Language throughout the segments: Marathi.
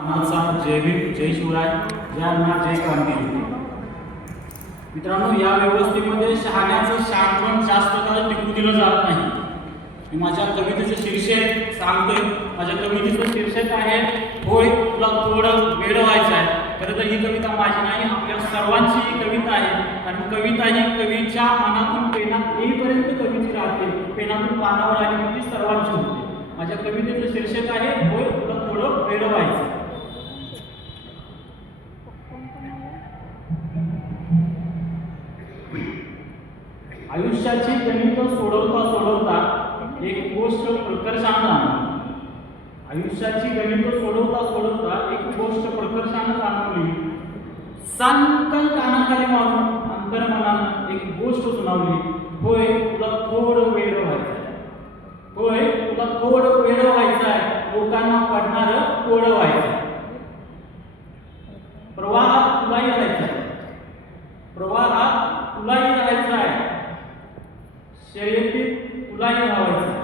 मानाचा जय भीम, जय शिवराय, जय अण्णा, जय क्रांती. मित्रांनो, या व्यवस्थेमध्ये शहाण्याचं शहाणपण जास्त काळ टिकू दिलं जात नाही. मी माझ्या कवितेचं शीर्षक सांगतोय. माझ्या कवितेचं शीर्षक आहे होय तुला थोडं वेड व्हायचं आहे. खरं तर ही कविता माझी नाही, आपल्या सर्वांची ही कविता आहे. कारण कविता ही कवीच्या मनातून पेनात येईपर्यंत कवीची राहते, पेनातून पानावर आली की ती सर्वांची होते. माझ्या कवितेचं शीर्षक आहे होय तुला थोडं वेड व्हायचं. आयुष्याची गणित सोडवता सोडवता एक गोष्ट प्रकर्षानं जाणवली. आयुष्याची गणित सोडवता सोडवता एक गोष्ट प्रकर्षानं जाणवली. सांकल कानाखाली मारून अंतर्मनानं एक गोष्ट सुनावली. होय तुला थोडं वेळ व्हायचं. होय तुला थोडं वेळ व्हायचं आहे, लोकांना पडणारं कोडं व्हायचं. प्रवाहात तुलाही राहायचं आहे, प्रवाहात तुलाही राहायचं आहे, शर्यतीत तुलाही धावायचं आहे.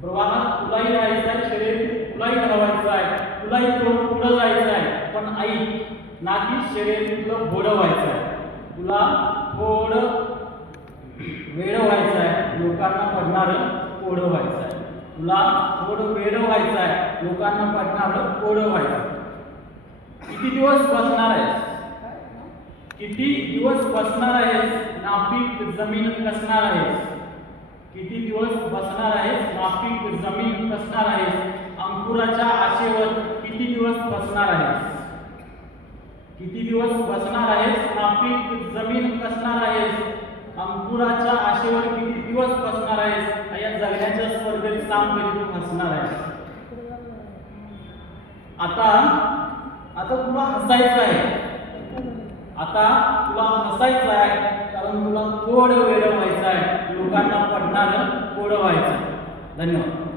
प्रवाहात तुलाही राहायचं आहे, शर्यतीत तुलाही धावायचं आहे, तुलाही थोडं पुढं जायचं आहे. पण ऐक, ना की शर्यतीतलं घोडं व्हायचं आहे. तुला थोडं वेळ व्हायचं आहे, लोकांना पडणारं कोडं व्हायचं आहे. तुला थोडं वेळ व्हायचं आहे, लोकांना पडणारं कोडं व्हायचं आहे. किती दिवस बसणार आहेस? किती दिवस बसणार आहेस? नापीक जमीन कसणार आहेस? किती दिवस बसणार आहेस? नापीक जमीन कसणार आहेस? अंकुराच्या आशेवर किती दिवस बसणार आहेस? किती दिवस बसणार आहेस? नापीक जमीन कसणार आहेस? अंकुराच्या आशेवर किती दिवस बसणार आहेस? या जगण्याच्या स्पर्धेत साम कधी तू हसणार आहेस? आता तुला हसायचं आहे. आता तुला हसायचं आहे, कारण तुला थोडं वेळ व्हायचं आहे, लोकांना पडणारं कोडं व्हायचं. धन्यवाद.